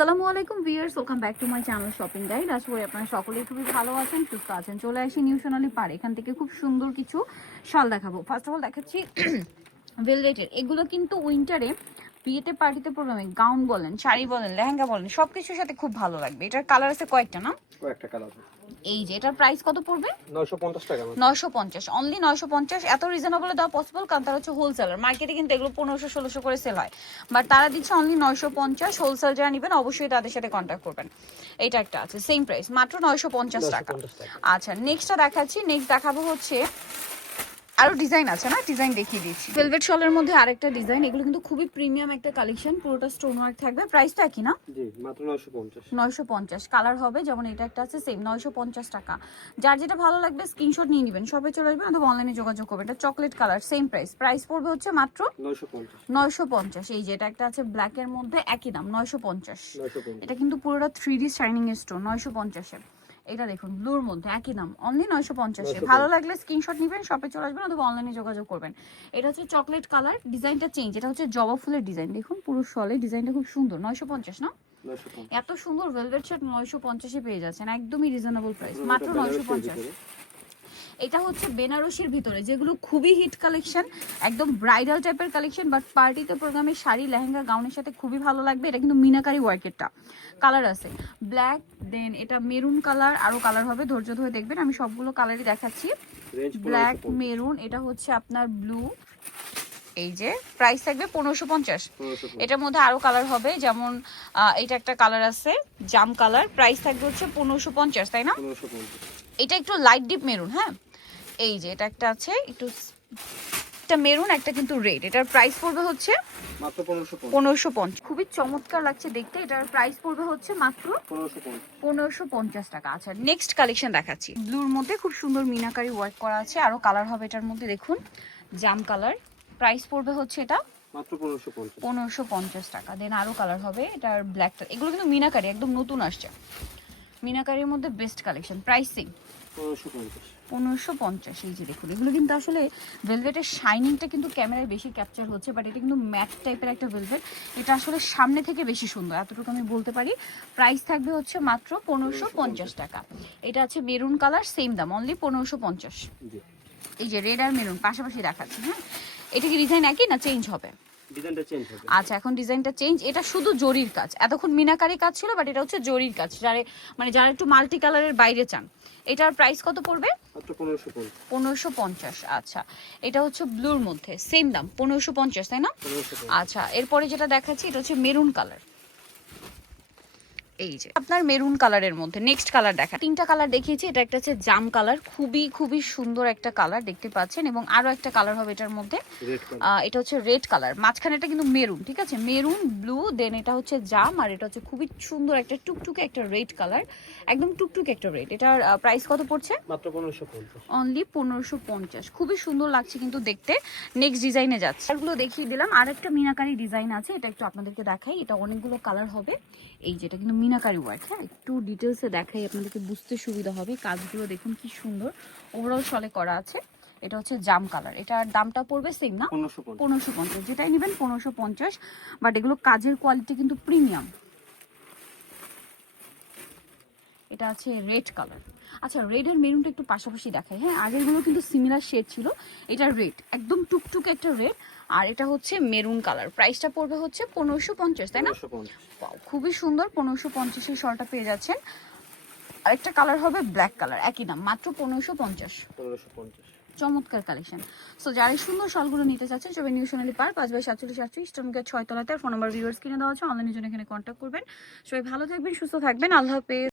আসসালামু আলাইকুম viewers, welcome back to my channel shopping guide. আশা করি আপনারা সকলেই খুবই ভালো আছেন, সুস্থ আছেন। চলে আসি নিউ সোনালী পাড়। এখান থেকে খুব সুন্দর কিছু শাল দেখাবো। ফার্স্ট অফ অল দেখাচ্ছি ভেলভেটের। এগুলো কিন্তু উইন্টারে বিয়েতে, পার্টিতে, প্রোগ্রামে গাউন বলেন, শাড়ি বলেন, লেহেঙ্গা বলেন, সবকিছুর সাথে খুব ভালো লাগবে। এটার কালার আছে কয়েকটা, না? কয়েকটা কালার। এই যে এটার প্রাইস কত পড়বে? 950 টাকা। 950, অনলি 950। এত রিজনেবলে দেওয়া পসিবল কারণ তারা হচ্ছে হোলসেলার। মার্কেটে কিন্তু এগুলো 1500-1600 করে সেল হয়, বাট তারা দিচ্ছে অনলি 950। হোলসেল যারা নেবেন অবশ্যই তাদের সাথে কন্ট্যাক্ট করবেন। এটা একটা আছে সেম প্রাইস, মাত্র 950 টাকা। আচ্ছা, নেক্সটটা দেখাচ্ছি। নেক্সট দেখাবো হচ্ছে আরো ডিজাইন আছে, না? ডিজাইন দেখিয়ে দিচ্ছি। ভেলভেট শলের মধ্যে আরেকটা ডিজাইন। এগুলো কিন্তু খুবই প্রিমিয়াম একটা কালেকশন, পুরোটা স্টোন ওয়ার্ক থাকবে। প্রাইসটা কি না? জি, মাত্র 950। 950 কালার হবে, যেমন এটা একটা আছে সেম 950 টাকা। যার যেটা ভালো লাগবে স্ক্রিনশট নিয়ে নেবেন, সবাই চলে আসবেন অথবা অনলাইনে যোগাযোগ করবেন। এটা chocolate colour, same price. Price পড়বে হচ্ছে মাত্র 950। এই যে এটা একটা আছে ব্ল্যাক এর মধ্যে, একই দাম 950। এটা কিন্তু পুরোটা 3D শাইনিং এর স্টোন। 950 এ। এটা দেখুন ব্লুর মধ্যে, একই দাম অনলি 950 এ। ভালো লাগলে স্ক্রিনশট নেবেন, শপে চলে আসবেন অথবা অনলাইনে যোগাযোগ করবেন। এটা হচ্ছে চকলেট কালার, ডিজাইনটা চেঞ্জ। এটা হচ্ছে জবা ফুলের ডিজাইন। দেখুন পুরো শলে ডিজাইনটা খুব সুন্দর। 950 না? এত সুন্দর ভেলভেট শার্ট 950 এ পেয়ে যাচ্ছেন, একদমই রিজনেবল প্রাইস, মাত্র 950। এটা হচ্ছে বেনারসির ভিতরে, যেগুলো খুবই হিট কালেকশন, একদম ব্রাইডাল টাইপের কালেকশন, বাট পার্টিতে, প্রোগ্রামে শাড়ি, লেহেঙ্গা, গাউনের সাথে খুবই ভালো লাগবে। এটা কিন্তু মিনাকারি ওয়ার্কেরটা। কালার আছে ব্ল্যাক, দেন এটা মেরুন কালার, আরো কালার হবে, ধৈর্য ধরে দেখবেন। আমি সবগুলো কালারই দেখাচ্ছি। ব্ল্যাক, মেরুন, এটা হচ্ছে আপনার ব্লু। এই যে প্রাইস থাকবে 1550। এটার মধ্যে আরো কালার হবে, যেমন এটা একটা কালার আছে জাম কালার। প্রাইস থাকবে হচ্ছে 1550, তাই না? এটা একটু লাইট ডিপ মেরুন। হ্যাঁ, এই যে এটা একটা আছে একটু, একটা মেরুন, একটা কিন্তু রেড। এটার প্রাইস পড়বে হচ্ছে মাত্র 1550। খুবই চমৎকার লাগছে দেখতে। এটার প্রাইস পড়বে হচ্ছে মাত্র 1550 টাকা। আচ্ছা, নেক্সট কালেকশন দেখাচ্ছি। ব্লুর মধ্যে খুব সুন্দর মিনাকারি ওয়ার্ক করা আছে, আরো কালার হবে এটার মধ্যে। দেখুন জাম কালার। প্রাইস পড়বে হচ্ছে এটা মাত্র 1550 টাকা। দেন আরো কালার হবে, এটার ব্ল্যাকটা। এগুলো কিন্তু মিনাকারি, একদম নতুন আসছে। মিনাকারির মধ্যে বেস্ট কালেকশন। প্রাইসিং 1550। এই যে দেখুন, এগুলো কিন্তু আসলে ভেলভেটের শাইনিংটা কিন্তু ক্যামেরায় বেশি ক্যাপচার হচ্ছে, বাট এটা কিন্তু ম্যাট টাইপের একটা ভেলভেট। এটা আসলে সামনে থেকে বেশি সুন্দর, এতটুকু আমি বলতে পারি। প্রাইস থাকবে হচ্ছে মাত্র 1550 টাকা। এটা আছে মেরুন কালার, সেম দাম অনলি 1550। এই যে রেড আর মেরুন পাশাপাশি দেখাচ্ছি। হ্যাঁ, এটা কি ডিজাইন একই না চেঞ্জ হবে? ডিজাইনটা চেঞ্জ হবে। আচ্ছা, এখন ডিজাইনটা চেঞ্জ। এটা শুধু জরির কাজ, এতক্ষণ মিনাকারি কাজ ছিল, বাট এটা হচ্ছে জরির কাজ। যারা একটু মাল্টি কালারের বাইরে চান। এটার প্রাইস কত পড়বে? মাত্র 1550। আচ্ছা, এটা হচ্ছে ব্লুর মধ্যে, সেম দাম 1550, তাই না? আচ্ছা, এরপরে যেটা দেখাচ্ছি এটা হচ্ছে মেরুন কালার। এই যে আপনার মেরুন কালারের মধ্যে নেক্সট কালার দেখা, তিনটা কালার দেখিয়েছি। এটা একটা হচ্ছে জাম কালার, খুবই খুবই সুন্দর একটা কালার দেখতে পাচ্ছেন, এবং আরো একটা কালার হবে এটার মধ্যে। এটা হচ্ছে রেড কালার, মাঝখানে এটা কিন্তু মেরুন, ঠিক আছে? মেরুন, ব্লু, দেন এটা হচ্ছে জাম, আর এটা হচ্ছে খুবই সুন্দর একটা টুকটুকে একটা রেড কালার, একদম টুকটুকে একটা রেড। এটার প্রাইস কত পড়ছে? মাত্র 1550। অনলি 1550। খুবই সুন্দর লাগছে কিন্তু দেখতে। নেক্সট ডিজাইনে যাচ্ছে, এগুলো দেখিয়ে দিলাম। আর একটা মিনাকারি ডিজাইন আছে, এটা একটু আপনাদেরকে দেখাই। এটা অনেকগুলো কালার হবে। এই যেটা কিন্তু মিনাকারি ওয়ার্ক। হ্যাঁ, একটু ডিটেলসে দেখাই, আপনাদেরকে বুঝতে সুবিধা হবে। কাজগুলো দেখুন কি সুন্দর, ওভারঅল শলে করা আছে। এটা হচ্ছে জাম কালার। এটার দামটা পড়বে সেম না? 1550। যেটাই নেবেন 1550, বাট এগুলো কাজের কোয়ালিটি কিন্তু প্রিমিয়াম। এটা আছে রেড কালার। আচ্ছা, রেড আর মেরুনটা একটু পাশাপাশি দেখাই। হ্যাঁ, আগেরগুলো কিন্তু সিমিলার শেড ছিল। এটা রেড, একদম টুকটুকে একটা রেড, আর এটা হচ্ছে মেরুন কালার। প্রাইসটা পড়বে হচ্ছে 1550, তাই না? খুবই সুন্দর। 1550 এই শলটা পেয়ে যাচ্ছেন। আরেকটা কালার হবে ব্ল্যাক কালার, একই দাম, মাত্র 1550। চমৎকার কালেকশন। সো যারা এই সুন্দর শলগুলো নিতে চাচ্ছেন, সবাই নিউ সোনালী পার্ক 5/47 স্টোনগেট 6 তলাতে। ফোন নাম্বার ভিউয়ার্স কিনে দেওয়া আছে, অনলাইনের জন্য এখানে কন্ট্যাক্ট করবেন। সবাই ভালো থাকবেন, সুস্থ থাকবেন, আল্লাহ হাফেজ।